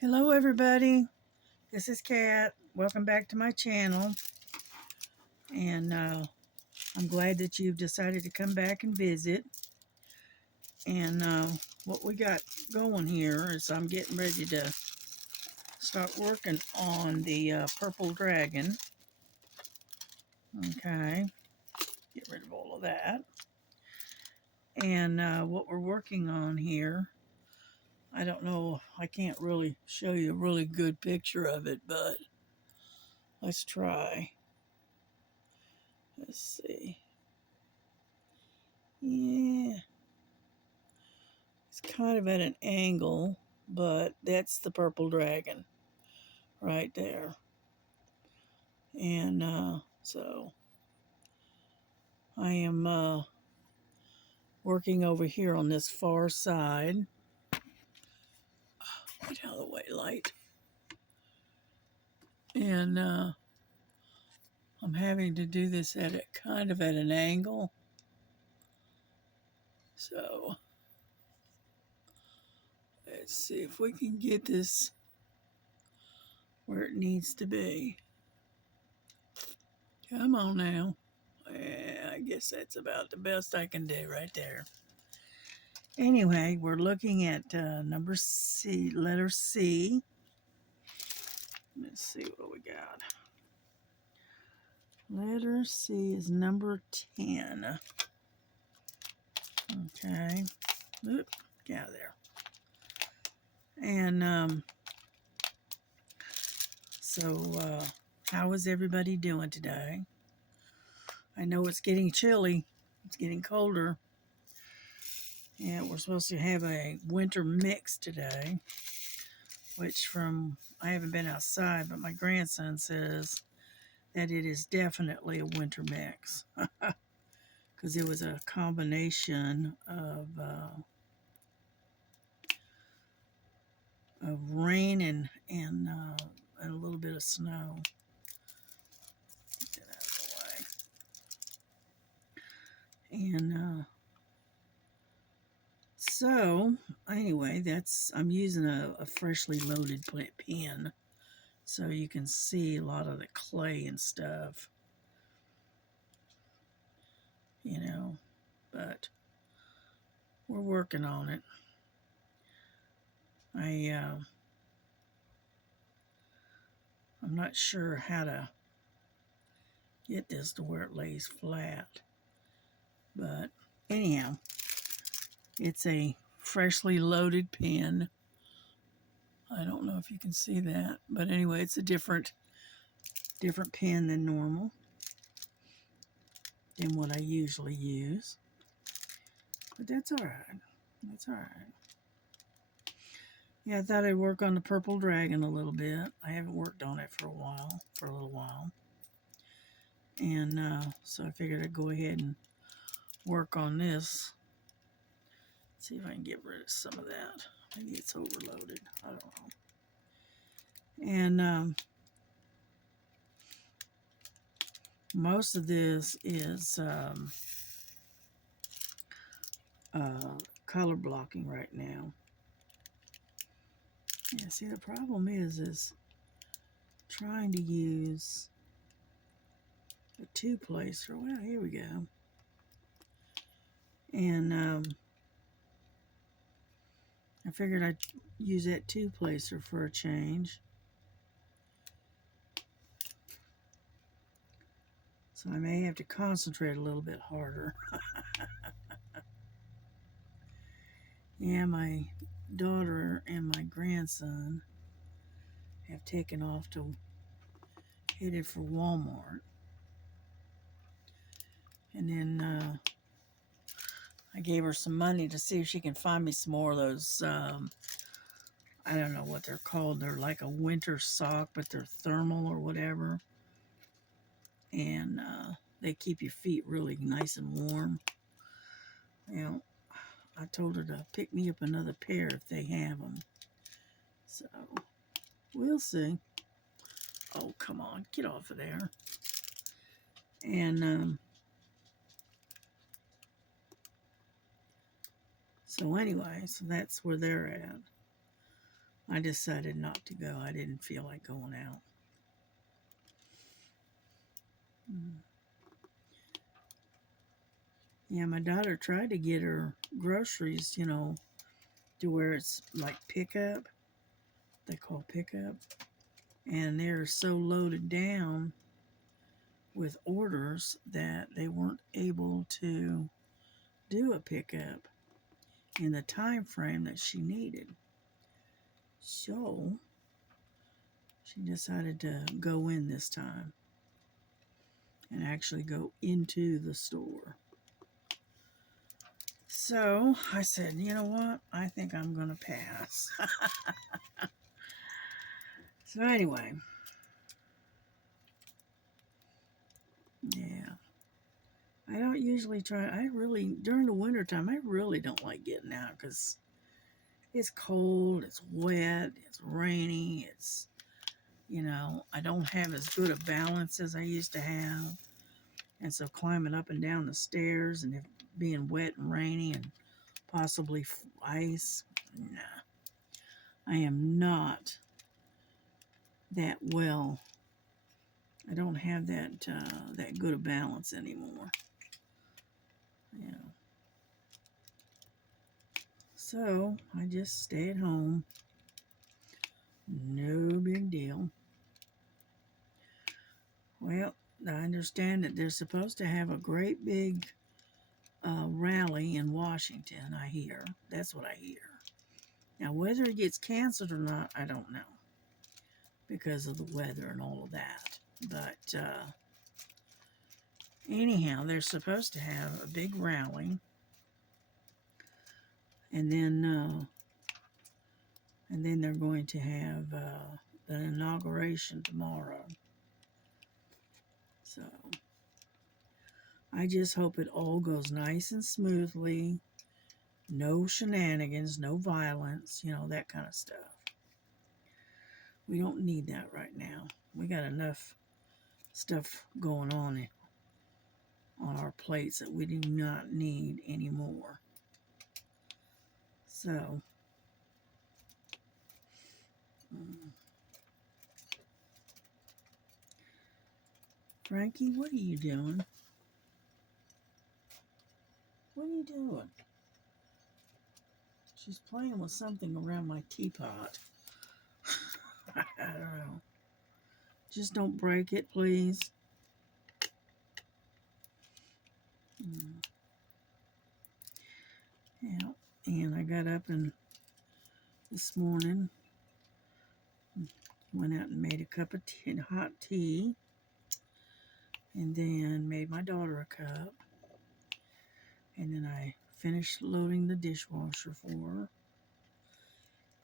Hello everybody, this is Kat. Welcome back to my channel, and I'm glad that you've decided to come back and visit. And what we got going here is I'm getting ready to start working on the purple dragon. Okay, get rid of all of that. And what we're working on here, I don't know, I can't really show you a really good picture of it, but let's try. Let's see. Yeah, it's kind of at an angle, but that's the purple dragon right there. And so I am working over here on this far side. Get out of the way, light. And I'm having to do this at a kind of at an angle. So let's see if we can get this where it needs to be. Come on now. Yeah, I guess that's about the best I can do right there. Anyway, we're looking at number C, letter C. Let's see what we got. Letter C is number 10. Okay. Oop, get out of there. And so how is everybody doing today? I know it's getting chilly. It's getting colder. Yeah, we're supposed to have a winter mix today, which I haven't been outside, but my grandson says that it is definitely a winter mix. Because it was a combination of rain and a little bit of snow. Get out of the way. And so anyway, I'm using a freshly loaded pen, so you can see a lot of the clay and stuff. But we're working on it. I'm not sure how to get this to where it lays flat, but anyhow, it's a freshly loaded pen. I don't know if you can see that, but anyway, it's a different pen than normal, than what I usually use. But that's all right. That's all right. Yeah, I thought I'd work on the purple dragon a little bit. I haven't worked on it for a little while. And so I figured I'd go ahead and work on this. See if I can get rid of some of that. Maybe it's overloaded. I don't know. And most of this is color blocking right now. Yeah, see, the problem is trying to use a two-placer. Well, here we go. And I figured I'd use that two-placer for a change. So I may have to concentrate a little bit harder. Yeah, my daughter and my grandson have taken off to headed for Walmart. And then I gave her some money to see if she can find me some more of those, I don't know what they're called. They're like a winter sock, but they're thermal or whatever. And they keep your feet really nice and warm. I told her to pick me up another pair if they have them. So, we'll see. Oh, come on. Get off of there. And so anyway, so that's where they're at. I decided not to go. I didn't feel like going out. Mm. Yeah, my daughter tried to get her groceries, to where it's like pickup. They call pickup. And they're so loaded down with orders that they weren't able to do a pickup in the time frame that she needed. So she decided to go in this time and actually go into the store. So I said, you know what? I think I'm going to pass. So anyway, yeah. I don't usually try. During the wintertime, I really don't like getting out because it's cold, it's wet, it's rainy, I don't have as good a balance as I used to have. And so climbing up and down the stairs and it being wet and rainy and possibly ice, nah, I am not that well. I don't have that good a balance anymore. Yeah. So I just stay at home. No big deal. Well, I understand that they're supposed to have a great big rally in Washington, I hear. That's what I hear. Now, whether it gets canceled or not, I don't know because of the weather and all of that. But anyhow, they're supposed to have a big rally, and then they're going to have the inauguration tomorrow. So I just hope it all goes nice and smoothly. No shenanigans, no violence, that kind of stuff. We don't need that right now. We got enough stuff going on our plates that we do not need anymore. So, Frankie, what are you doing? What are you doing? She's playing with something around my teapot. I don't know. Just don't break it, please. Yeah, and I got up this morning, went out and made a cup of tea, hot tea, and then made my daughter a cup, and then I finished loading the dishwasher for her,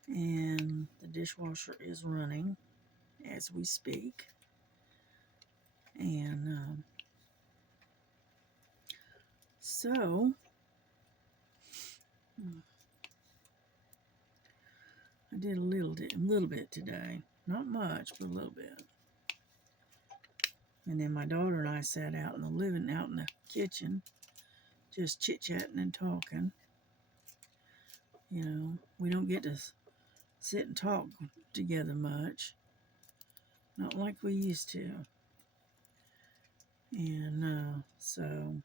and the dishwasher is running as we speak, and so I did a little bit today, not much, but a little bit. And then my daughter and I sat out in the kitchen, just chit-chatting and talking. We don't get to sit and talk together much, not like we used to. And so,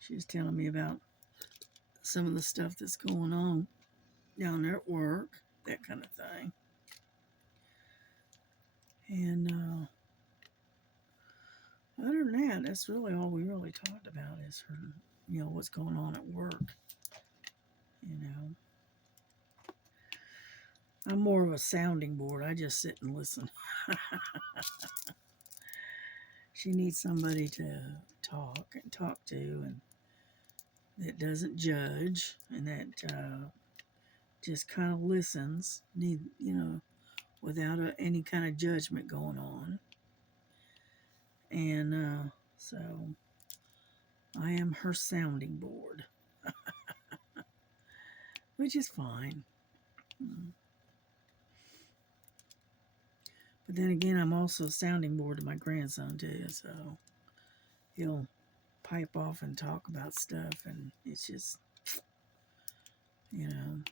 she was telling me about some of the stuff that's going on down there at work, that kind of thing. And other than that, that's really all we really talked about is her, what's going on at work. I'm more of a sounding board. I just sit and listen. She needs somebody to talk to, and that doesn't judge, and that just kind of listens, without any kind of judgment going on. And so I am her sounding board, which is fine. But then again, I'm also a sounding board to my grandson too, so he'll pipe off and talk about stuff, and it's just, you know.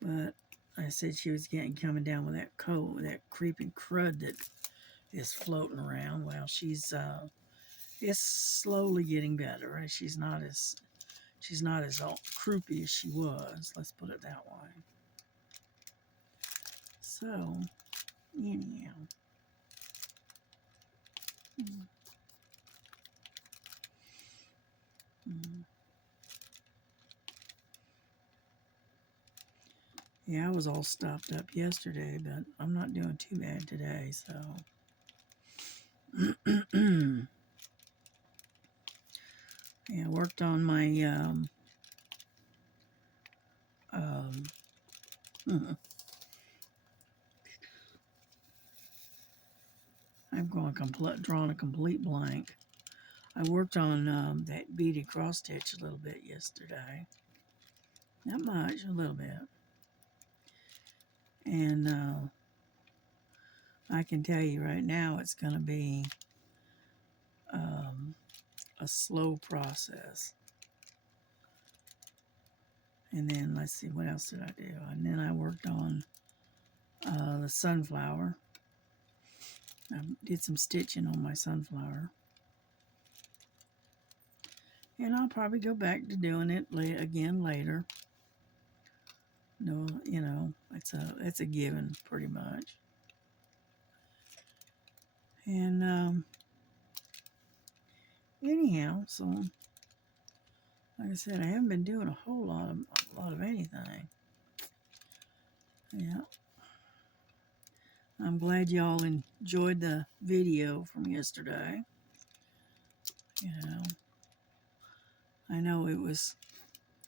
But I said she was coming down with that cold, that creeping crud that is floating around. Well, it's slowly getting better, and she's not as all croupy as she was. Let's put it that way. So, anyhow. Yeah, I was all stopped up yesterday, but I'm not doing too bad today, so. Yeah, I worked on my, I'm drawing a complete blank. I worked on that beaded cross stitch a little bit yesterday. Not much, a little bit. And I can tell you right now it's going to be a slow process. And then let's see, what else did I do? And then I worked on the sunflower. I did some stitching on my sunflower. And I'll probably go back to doing it again later. No, you know, it's a given pretty much. And anyhow, so like I said, I haven't been doing a whole lot of anything. Yeah. I'm glad y'all enjoyed the video from yesterday. You know, I know it was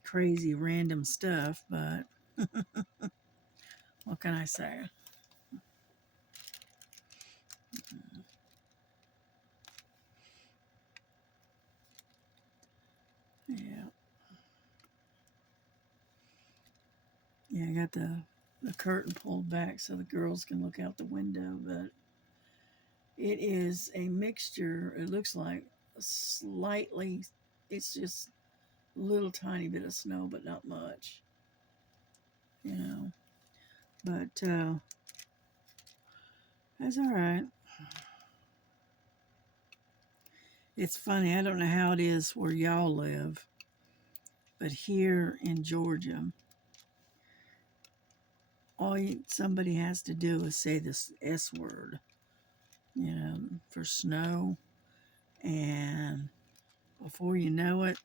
crazy random stuff, but what can I say? Yeah. Yeah, I got the curtain pulled back so the girls can look out the window, but it is a mixture. It looks like slightly, it's just a little tiny bit of snow, but not much. You know, but that's all right. It's funny, I don't know how it is where y'all live, but here in Georgia, somebody has to do is say this S word, you know, for snow, and before you know it,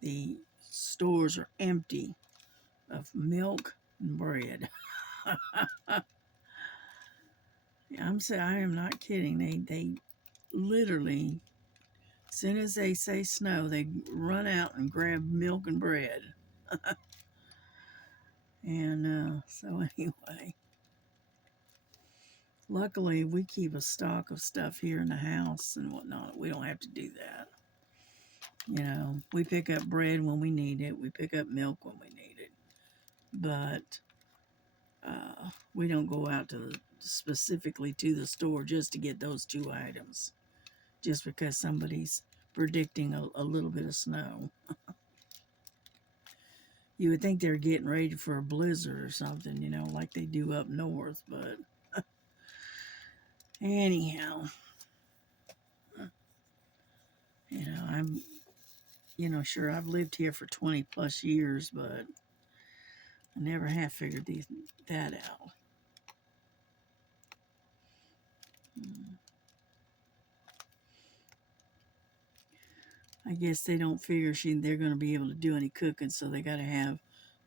the stores are empty of milk and bread. I am not kidding. They literally, as soon as they say snow, they run out and grab milk and bread. And so anyway, luckily we keep a stock of stuff here in the house and whatnot. We don't have to do that. You know, we pick up bread when we need it. We pick up milk when we need it. But we don't go out specifically to the store just to get those two items. Just because somebody's predicting a little bit of snow. You would think they're getting ready for a blizzard or something, you know, like they do up north. But anyhow, you know, sure, I've lived here for 20 plus years, but I never have figured that out. I guess they don't figure they're going to be able to do any cooking, so they got to have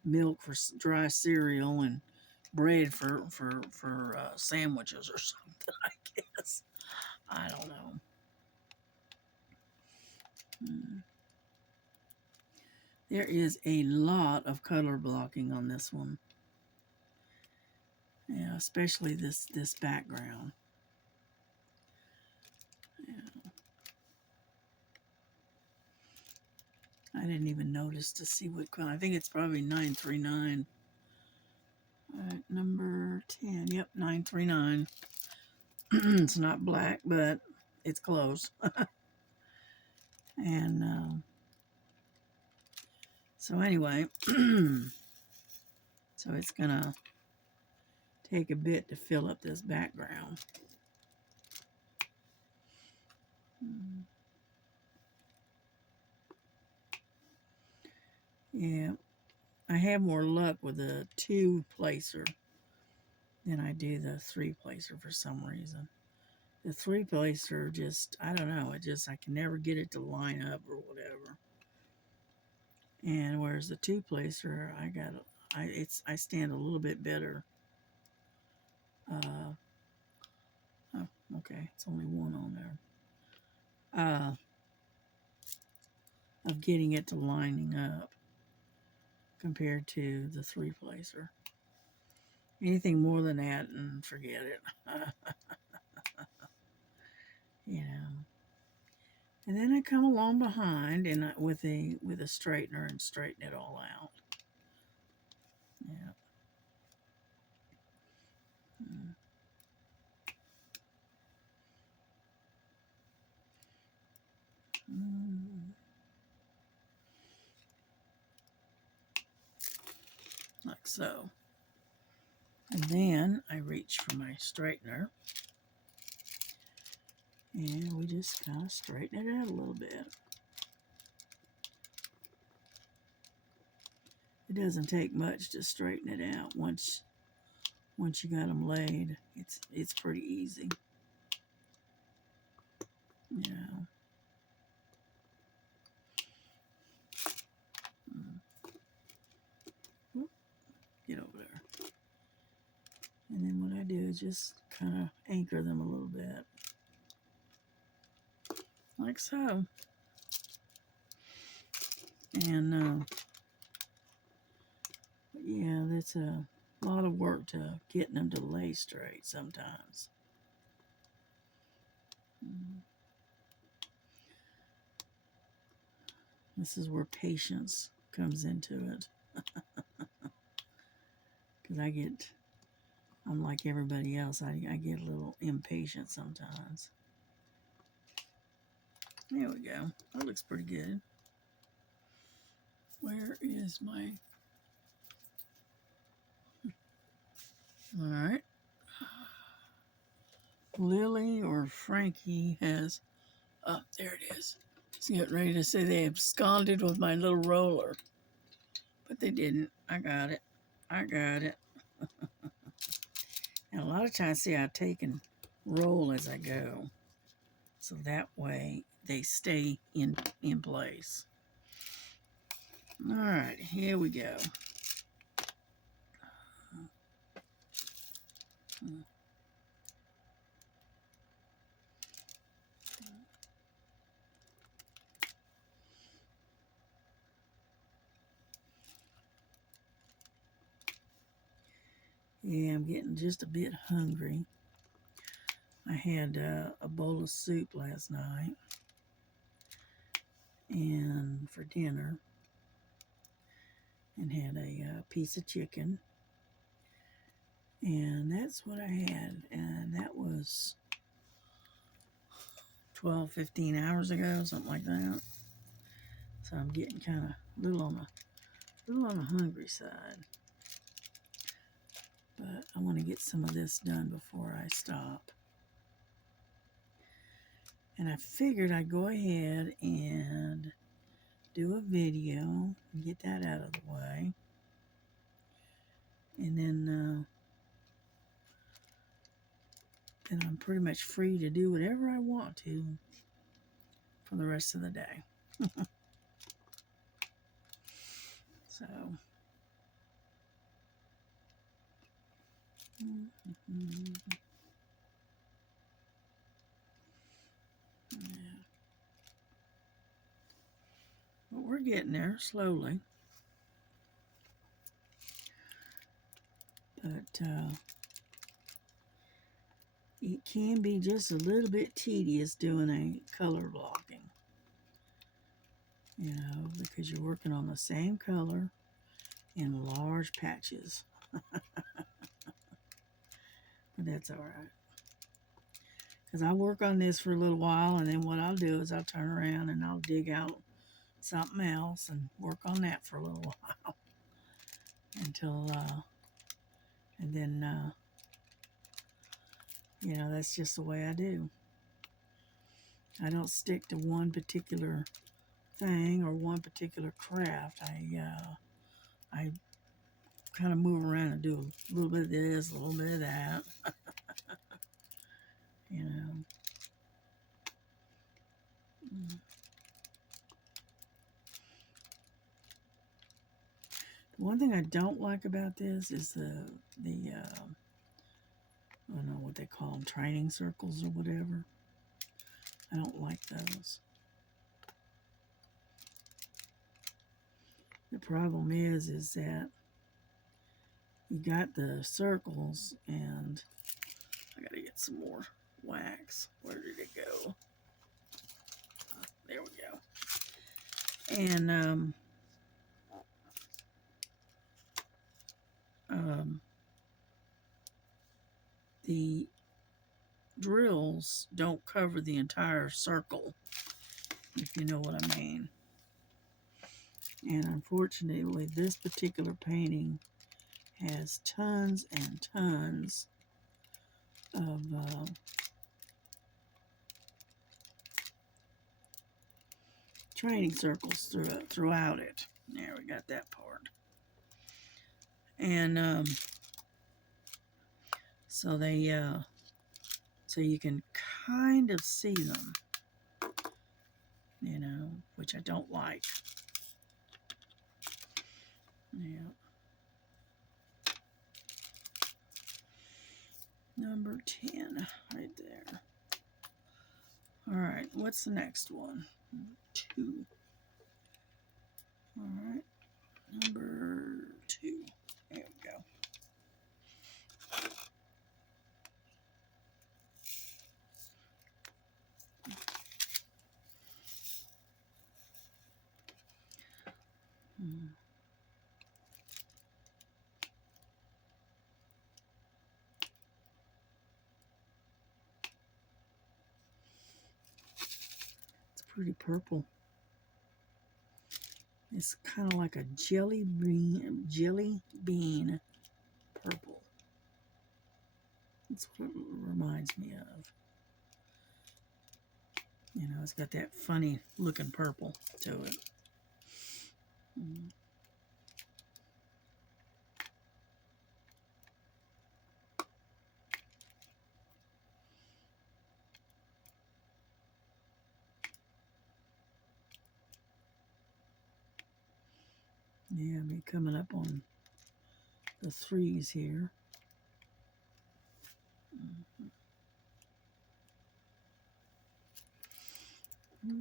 milk for dry cereal and bread for sandwiches or something, I guess. I don't know. There is a lot of color blocking on this one. Yeah, especially this background. Yeah. I didn't even notice to see what color. I think it's probably 939. All right, number Number 10. Yep, 939. It's not black, but it's close. And so anyway, so it's gonna take a bit to fill up this background. Yeah, I have more luck with a 2-placer than I do the 3-placer for some reason. The 3-placer just, I don't know, I can never get it to line up or whatever. And whereas the 2-placer, I stand a little bit better. Oh, okay, it's only one on there. Of getting it to lining up compared to the 3-placer. Anything more than that, and forget it. You know. And then I come along behind and with a straightener and straighten it all out. Yeah. Like so. And then I reach for my straightener and we just kind of straighten it out a little bit. It doesn't take much to straighten it out. Once you got them laid, it's pretty easy. Yeah. Get over there. And then what I do is just kind of anchor them a little bit. Like so. And yeah, that's a lot of work to getting them to lay straight sometimes. This is where patience comes into it. Because I'm like everybody else, I get a little impatient sometimes. There we go. That looks pretty good. Where is my... All right. Lily or Frankie has... Oh, there it is. I was getting ready to say they absconded with my little roller. But they didn't. I got it. And a lot of times, see, I take and roll as I go. So that way they stay in place. All right, here we go. Yeah, I'm getting just a bit hungry. I had a bowl of soup last night and for dinner, and had a piece of chicken, and that's what I had, and that was 12-15 hours ago, something like that. So I'm getting kind of a little on the hungry side. But I want to get some of this done before I stop. And I figured I'd go ahead and do a video and get that out of the way. And then I'm pretty much free to do whatever I want to for the rest of the day. So... Yeah. But we're getting there slowly. But it can be just a little bit tedious doing a color blocking. You know, because you're working on the same color in large patches. But that's all right. Because I'll work on this for a little while, and then what I'll do is I'll turn around and I'll dig out something else and work on that for a little while until, and then, you know, that's just the way I do. I don't stick to one particular thing or one particular craft. I kind of move around and do a little bit of this, a little bit of that. You know. One thing I don't like about this is the I don't know what they call them, training circles or whatever. I don't like those. The problem is that you got the circles, and I gotta get some more wax. Where did it go? There we go. And the drills don't cover the entire circle, if you know what I mean. And unfortunately, this particular painting has tons and tons of training circles throughout it. There, we got that part. And so they so you can kind of see them, you know, which I don't like. Yeah. Number 10, right there. All right, what's the next one? 2. All right, number 2. There we go. It's pretty purple. It's kind of like a jelly bean purple. That's what it reminds me of. You know, it's got that funny looking purple to it. Yeah, I'll be coming up on the 3s here. Yeah.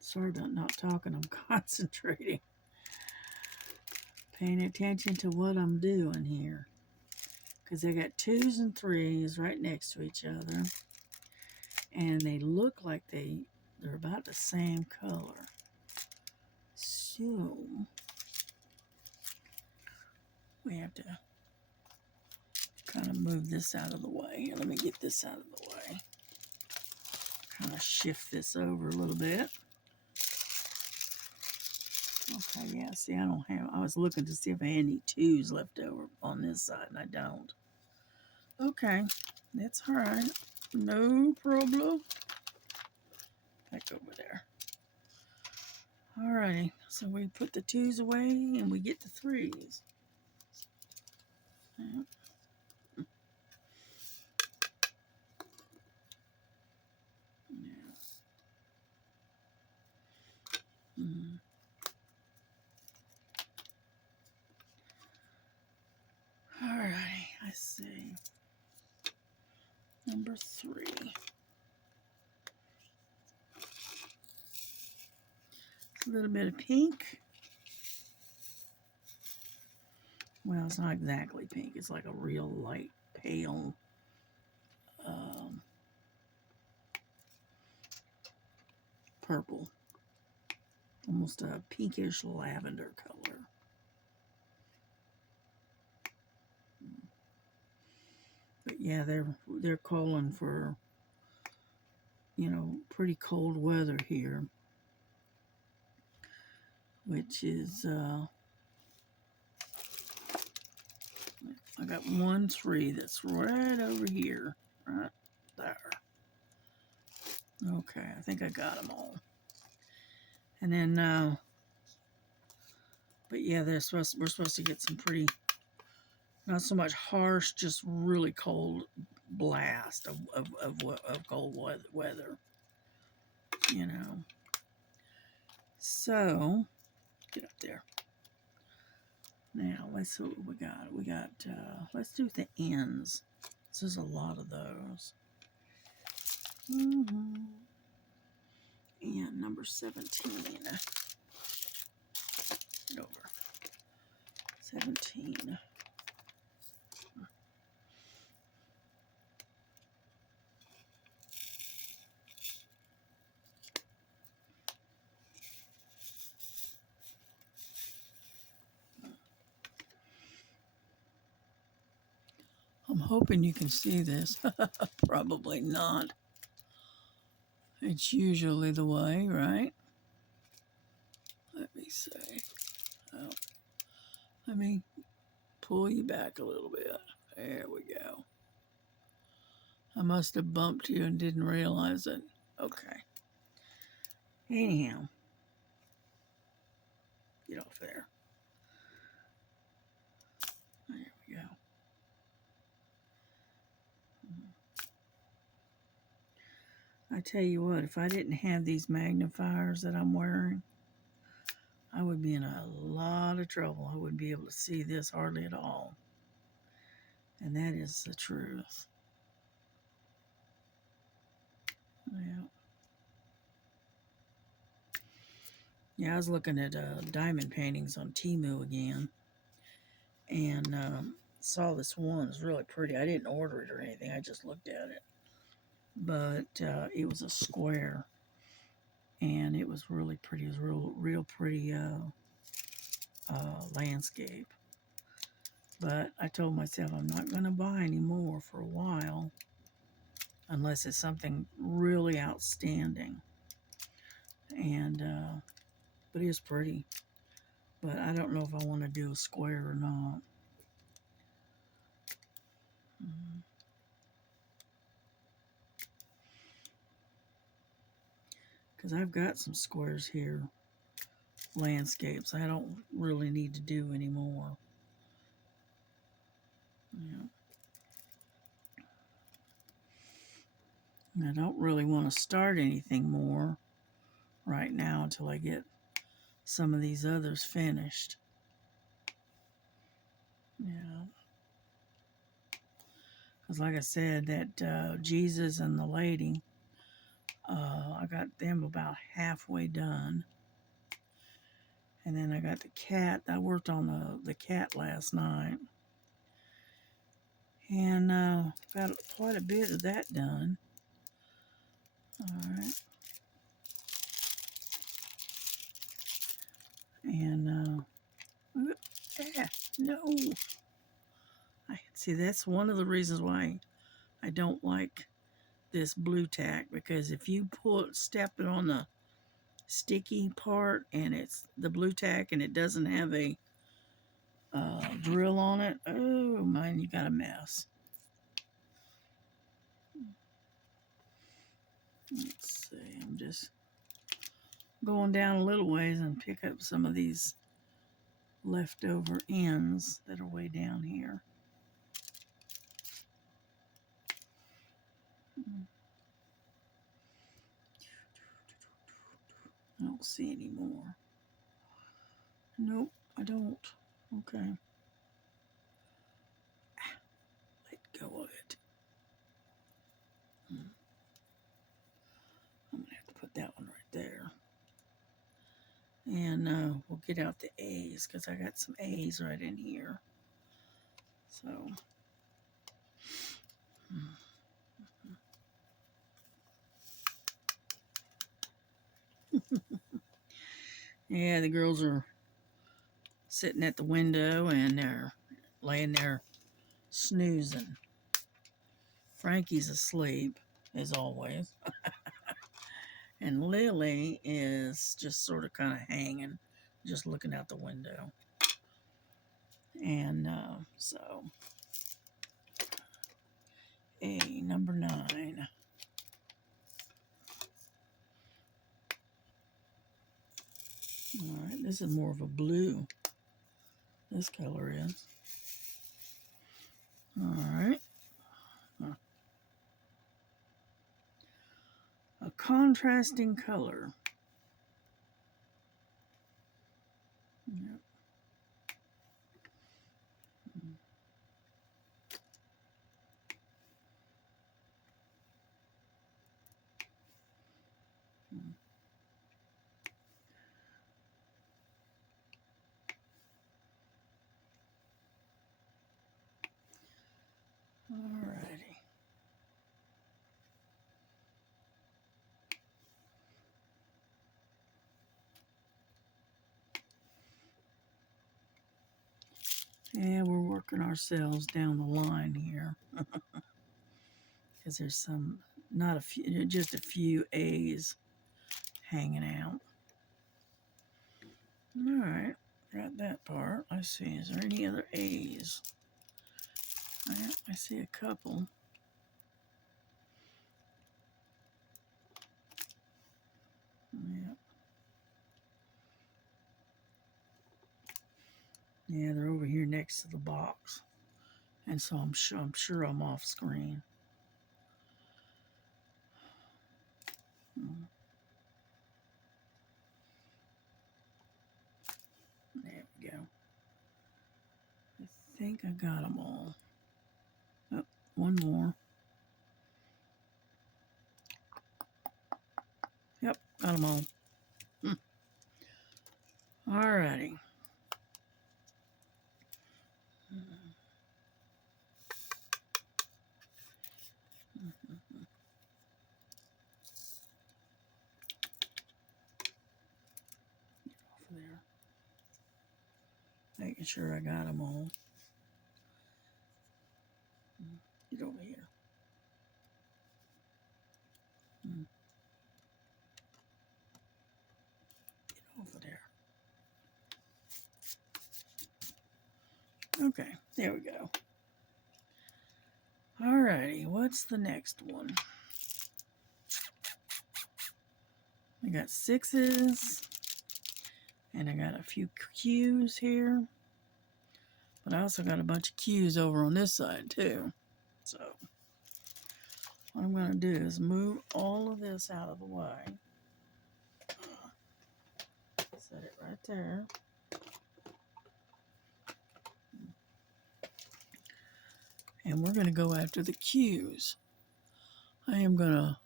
Sorry about not talking. I'm concentrating. Paying attention to what I'm doing here. Because I got 2s and 3s right next to each other. And they look like they're about the same color. So we have to kind of move this out of the way. Here, let me get this out of the way. Kind of shift this over a little bit. Okay, yeah, see, I was looking to see if I had any 2s left over on this side, and I don't. Okay, that's all right. No problem. Back over there. All righty, so we put the 2s away, and we get the 3s. Yeah. All right, I see. Number 3. A little bit of pink. Well, it's not exactly pink. It's like a real light, pale, purple. Almost a pinkish lavender color. But yeah, they're calling for, you know, pretty cold weather here, which is I got one tree that's right over here, right there. Okay, I think I got them all. And then, but yeah, we're supposed to get some pretty, not so much harsh, just really cold blast of cold weather, you know. So, get up there. Now, let's see what we got. We got, let's do the ends. There's a lot of those. And number 17. Get over. 17. I'm hoping you can see this. Probably not. It's usually the way, right? Let me see. Oh, let me pull you back a little bit. There we go. I must have bumped you and didn't realize it. Okay. Anyhow, get off there. There we go. I tell you what, if I didn't have these magnifiers that I'm wearing, I would be in a lot of trouble. I wouldn't be able to see this hardly at all. And that is the truth. Yeah. Yeah, I was looking at diamond paintings on Temu again, and saw this one. It's really pretty. I didn't order it or anything. I just looked at it. But it was a square, and it was really pretty. It was real pretty landscape. But I told myself I'm not going to buy any more for a while unless it's something really outstanding. And but it is pretty. But I don't know if I want to do a square or not. Because I've got some squares here, landscapes I don't really need to do anymore. Yeah. And I don't really want to start anything more right now until I get some of these others finished. Yeah. Because like I said, that Jesus and the lady, I got them about halfway done. And then I got the cat. I worked on the cat last night. And got quite a bit of that done. All right. And, no. See, that's one of the reasons why I don't like this blue tack, because if you step it on the sticky part and it's the blue tack and it doesn't have a drill on it, oh man, you got a mess. Let's see, I'm just going down a little ways and pick up some of these leftover ends that are way down here. I don't see any more. Nope, I don't. Okay. Let go of it. I'm going to have to put that one right there. And we'll get out the A's because I got some A's right in here. So, yeah, the girls are sitting at the window and they're laying there snoozing. Frankie's asleep, as always. And Lily is just sort of kind of hanging, just looking out the window. And so, number 9. All right, this is more of a blue. This color is. All right. A contrasting color. Yep. All righty. Yeah, we're working ourselves down the line here. Because there's some, not a few, just a few A's hanging out. All right, got that part. Let's see, is there any other A's? Yeah, I see a couple. Yeah. Yeah, they're over here next to the box. And so I'm sure I'm off screen. There we go. I think I got them all. Oh, one more. Yep, got them all. All righty. Off of there. Making sure I got them all. Get over here. Get over there. Okay, there we go. Alrighty, what's the next one? I got 6s, and I got a few Q's here, but I also got a bunch of Q's over on this side too. So what I'm going to do is move all of this out of the way. Set it right there. And we're going to go after the Q's. I am going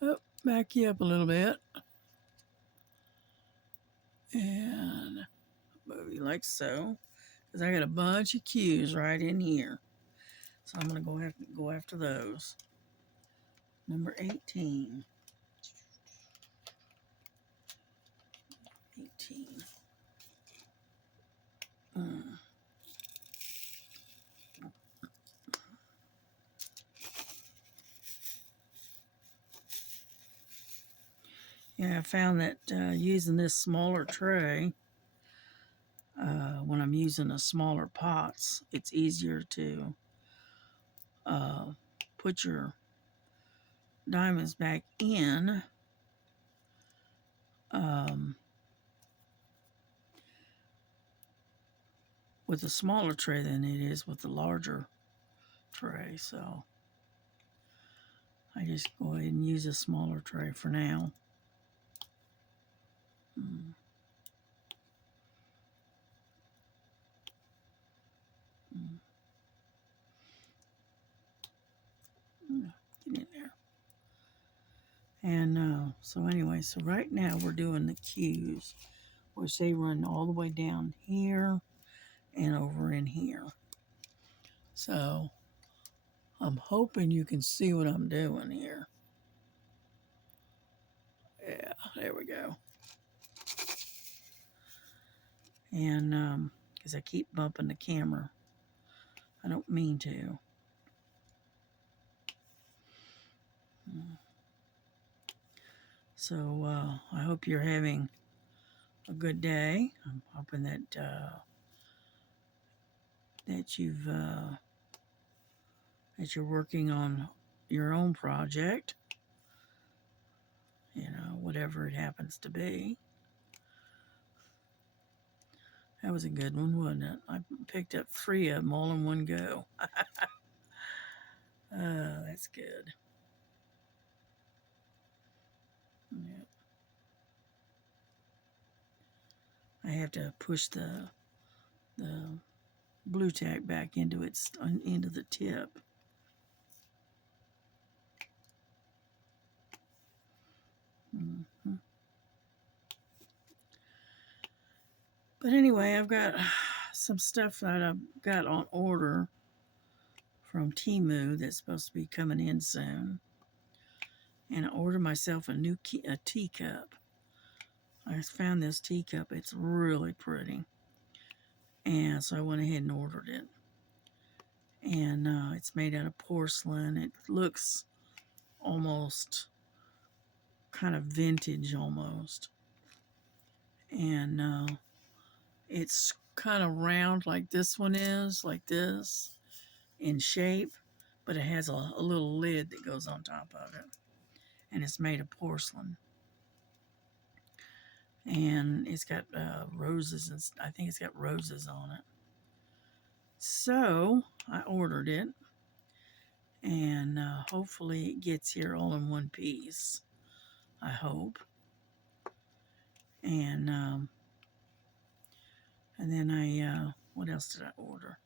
to back you up a little bit. And move you like so. Because I got a bunch of Q's right in here. So I'm going to go after those. Number 18. 18. Yeah, I found that using this smaller tray, when I'm using the smaller pots, it's easier to put your diamonds back in with a smaller tray than it is with the larger tray. So I just go ahead and use a smaller tray for now. Get in there. And so anyway, so right now we're doing the Q's, which they run all the way down here and over in here. So I'm hoping you can see what I'm doing here. Yeah, there we go. And because I keep bumping the camera, I don't mean to. So I hope you're having a good day. I'm hoping that that you're working on your own project. You know, whatever it happens to be. That was a good one, wasn't it? I picked up 3 of them all in one go. Oh, that's good. Yeah. I have to push the blue tack back into the tip. Mm-hmm. But anyway, I've got some stuff that I've got on order from Temu that's supposed to be coming in soon. And I ordered myself a new teacup. I found this teacup. It's really pretty. And so I went ahead and ordered it. And it's made out of porcelain. It looks almost kind of vintage almost. And it's kind of round like this one is, like this, in shape. But it has a little lid that goes on top of it. And it's made of porcelain. And it's got roses, and I think it's got roses on it. So I ordered it, and hopefully it gets here all in one piece. I hope. And then what else did I order?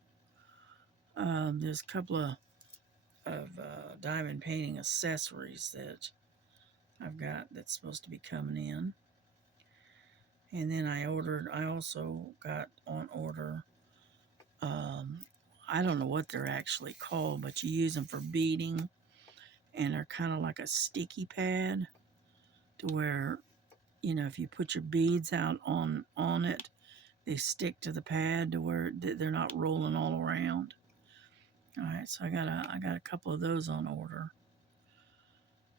There's a couple of diamond painting accessories that I've got that's supposed to be coming in. And then I also got on order, I don't know what they're actually called, but you use them for beading, and they're kind of like a sticky pad to where, you know, if you put your beads out on it, they stick to the pad to where they're not rolling all around. All right, so I got a couple of those on order.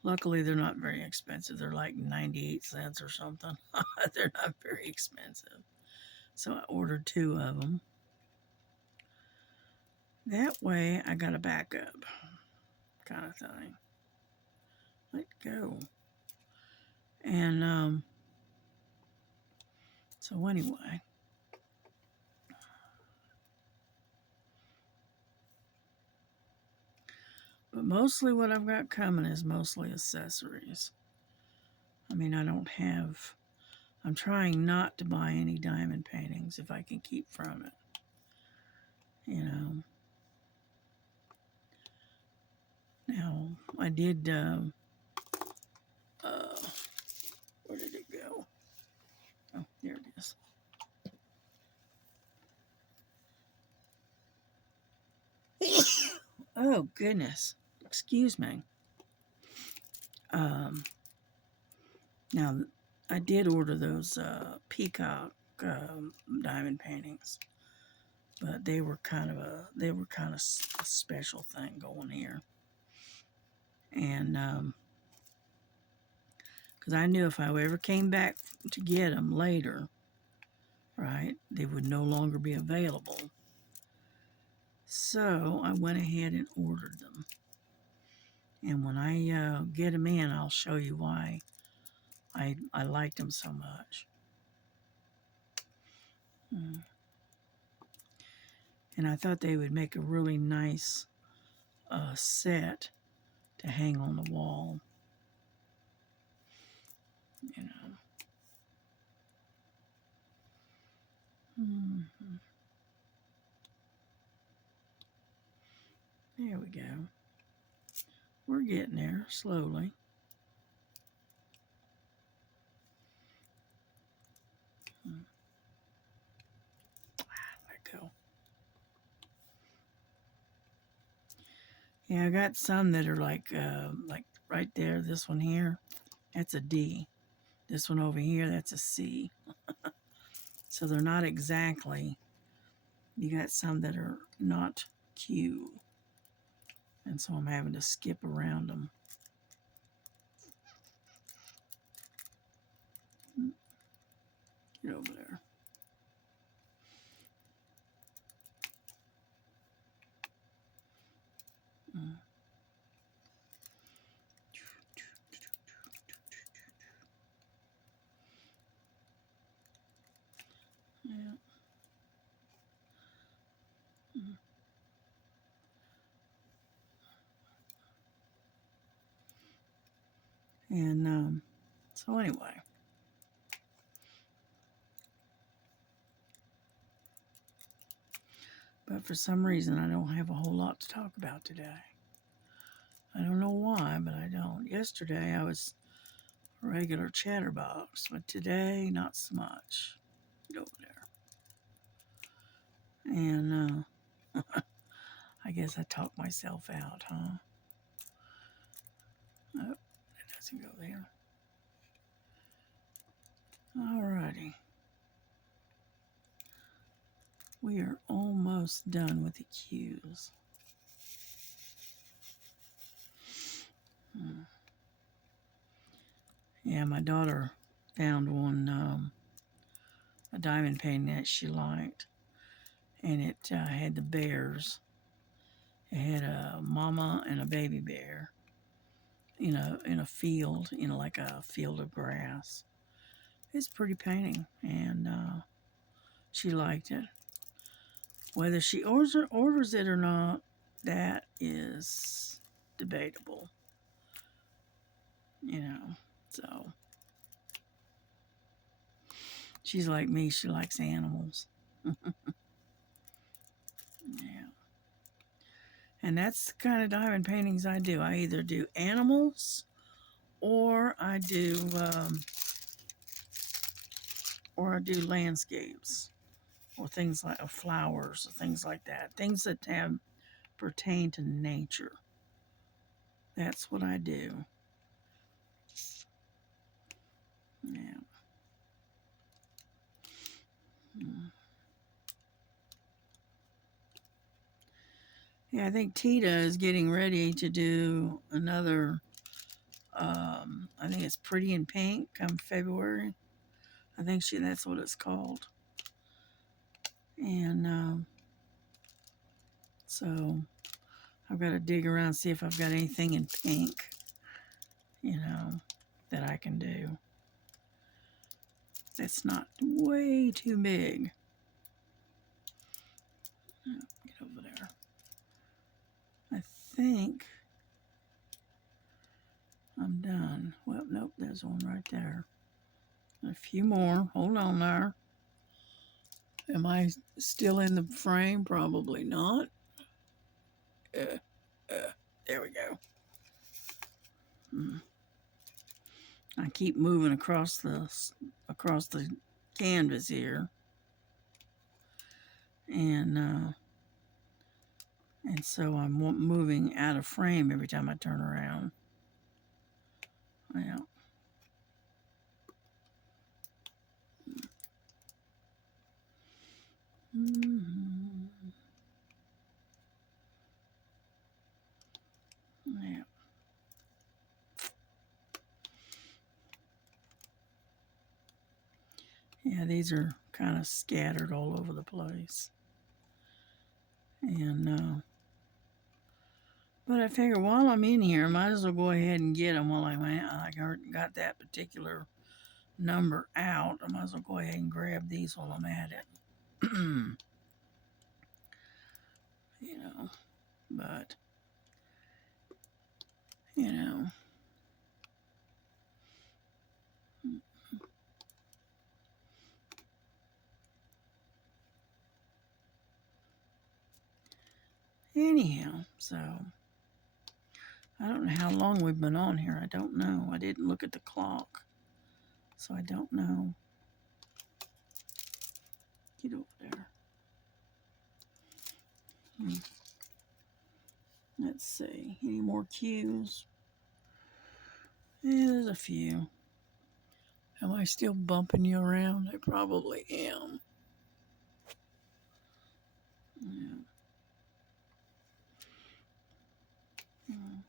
Luckily, they're not very expensive. They're like 98 cents or something. They're not very expensive. So I ordered 2 of them. That way, I got a backup kind of thing. Let go. And so anyway. But mostly what I've got coming is mostly accessories. I mean, I'm trying not to buy any diamond paintings if I can keep from it. You know. Now, I did, where did it go? Oh, there it is. Oh, goodness. Excuse me. Now, I did order those peacock diamond paintings, but they were kind of a special thing going here. And because I knew if I ever came back to get them later, right, they would no longer be available. So I went ahead and ordered them. And when I get them in, I'll show you why I liked them so much. And I thought they would make a really nice set to hang on the wall. You know. There we go. We're getting there slowly. Let go. Yeah, I got some that are like right there. This one here, that's a D. This one over here, that's a C. So they're not exactly. You got some that are not Q. And so I'm having to skip around them. Get over there. Yeah. And so anyway. But for some reason, I don't have a whole lot to talk about today. I don't know why, but I don't. Yesterday, I was a regular chatterbox, but today, not so much. Get over there. And I guess I talked myself out, huh? Oh, it doesn't go there. Alrighty. We are almost done with the Q's. Yeah, my daughter found one, a diamond painting that she liked, and it had the bears. It had a mama and a baby bear, in a field, like a field of grass. It's a pretty painting, and she liked it. Whether she orders it or not, that is debatable, so she's like me, she likes animals. Yeah. And that's the kind of diamond paintings I do. I either do animals or I do landscapes or things like flowers or things like that. Things that pertain to nature. That's what I do. Yeah. Yeah, I think Tita is getting ready to do another, I think it's Pretty in Pink come February. I think that's what it's called. And so I've got to dig around and see if I've got anything in pink, that I can do. That's not way too big. Get over there. I think I'm done. Well, nope, there's one right there. A few more. Hold on there. Am I still in the frame? Probably not. There we go. I keep moving across the canvas here, and so I'm moving out of frame every time I turn around. Well, yeah. Yeah, these are kind of scattered all over the place. And but I figure while I'm in here, I might as well go ahead and get them while I got that particular number out. I might as well go ahead and grab these while I'm at it. But anyhow, so I don't know how long we've been on here. I don't know. I didn't look at the clock, so I don't know. Get over there. Let's see. Any more cues? Yeah, there's a few. Am I still bumping you around? I probably am. Yeah. Mm.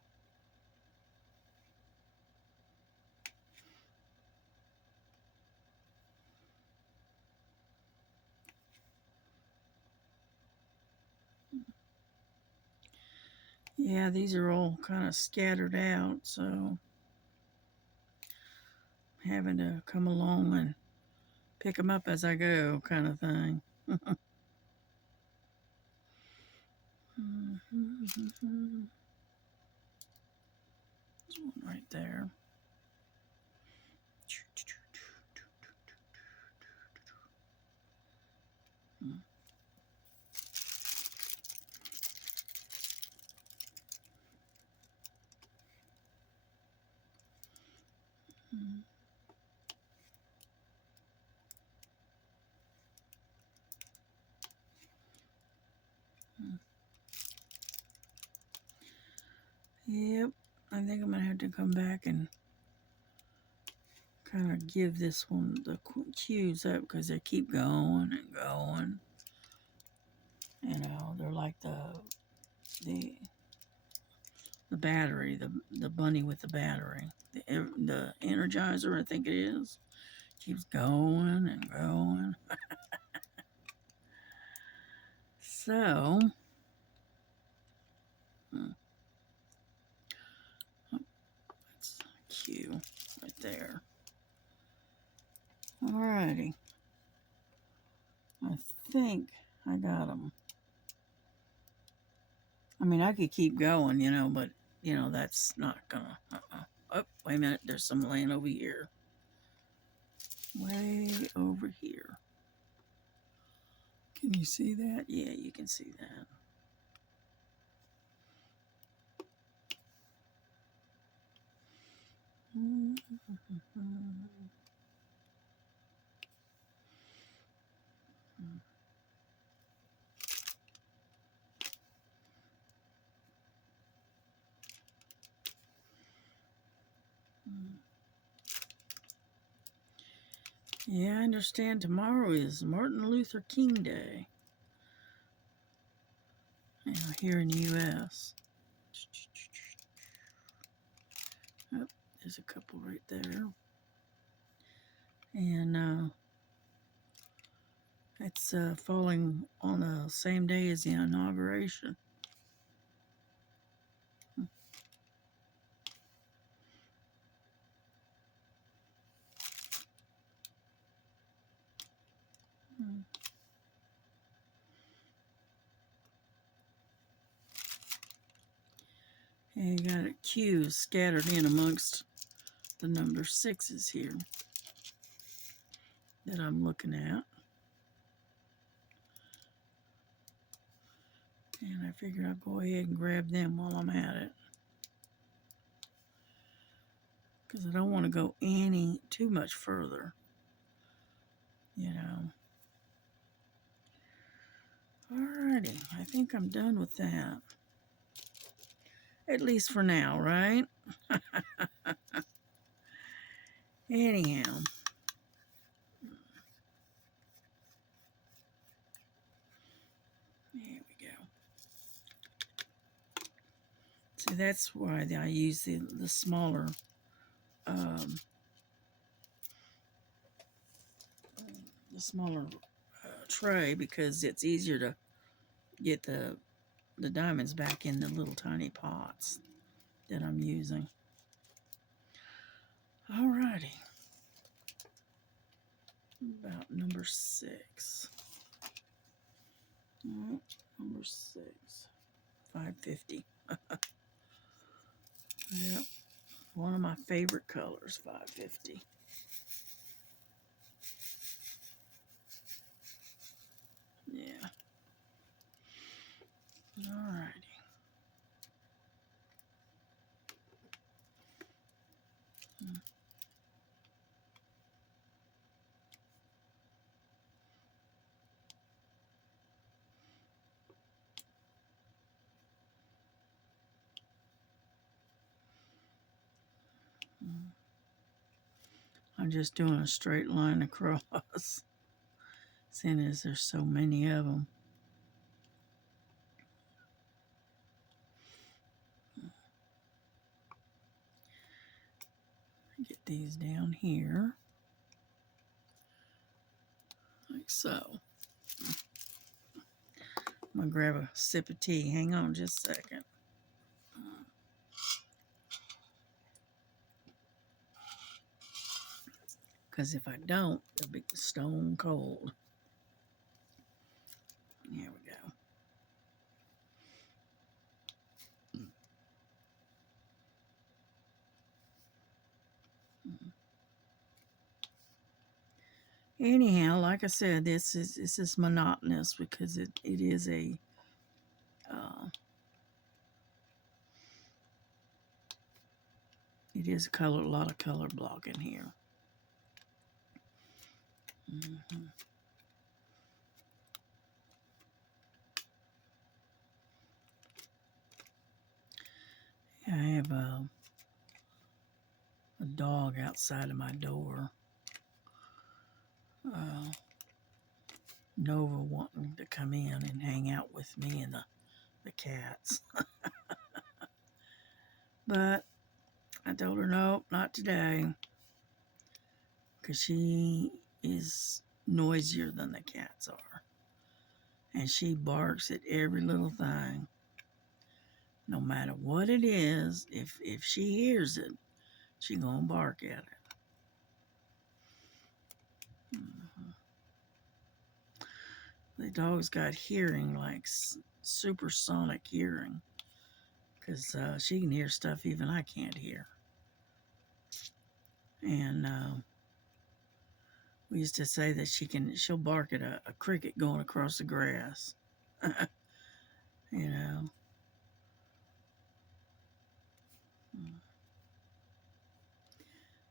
Yeah, these are all kind of scattered out, so I'm having to come along and pick them up as I go, kind of thing. There's one right there. Yep, I think I'm gonna have to come back and kind of give this one the cues up because they keep going and going. You know, they're like the the battery, the bunny with the battery, the Energizer, I think it is, keeps going and going. So, that's cue right there. Alrighty, I think I got them. I mean, I could keep going, you know, but you know that's not gonna. Oh, wait a minute. There's some laying over here. Way over here. Can you see that? Yeah, you can see that. Yeah, I understand tomorrow is Martin Luther King Day. You know, here in the U.S. Oh, there's a couple right there. And it's falling on the same day as the inauguration. And you got a Q scattered in amongst the number 6s here that I'm looking at. And I figured I'd go ahead and grab them while I'm at it. Because I don't want to go too much further. You know. Alrighty, I think I'm done with that. At least for now, right? Anyhow. There we go. See, that's why I use the smaller tray, because it's easier to get the diamonds back in the little tiny pots that I'm using. Alrighty. About number 6. Oh, number 6. 550. Yep. One of my favorite colors, 550. Yeah. Alrighty. I'm just doing a straight line across, seeing as there's so many of them. Get these down here, like so. I'm going to grab a sip of tea. Hang on just a second. Because if I don't, it'll be stone cold. Here we go. Anyhow, like I said, this is monotonous because it is a it is a lot of color block in here. I have a dog outside of my door. Nova wanting to come in and hang out with me and the cats. But I told her, nope, not today. Because she is noisier than the cats are. And she barks at every little thing. No matter what it is, if she hears it, she gonna bark at it. The dog's got hearing, like supersonic hearing. Because she can hear stuff even I can't hear. And we used to say that she'll bark at a cricket going across the grass. You know.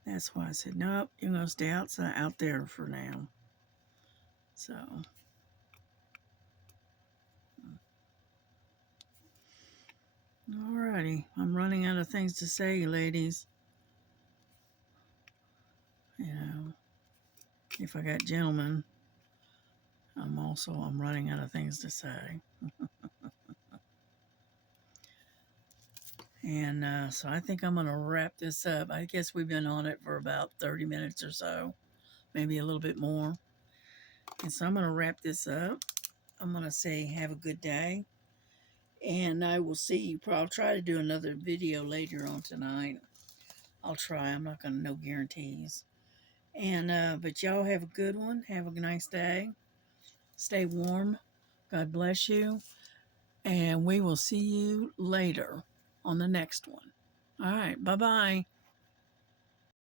That's why I said, nope, you're going to stay out there for now. So. Alrighty. I'm running out of things to say, ladies. You know. If I got gentlemen, I'm running out of things to say. And so I think I'm going to wrap this up. I guess we've been on it for about 30 minutes or so, maybe a little bit more. And so I'm going to wrap this up. I'm going to say have a good day. And I will see you. I'll try to do another video later on tonight. I'll try. I'm not going to, no guarantees. And but y'all have a good one. Have a nice day. Stay warm. God bless you. And we will see you later on the next one. All right. Bye-bye.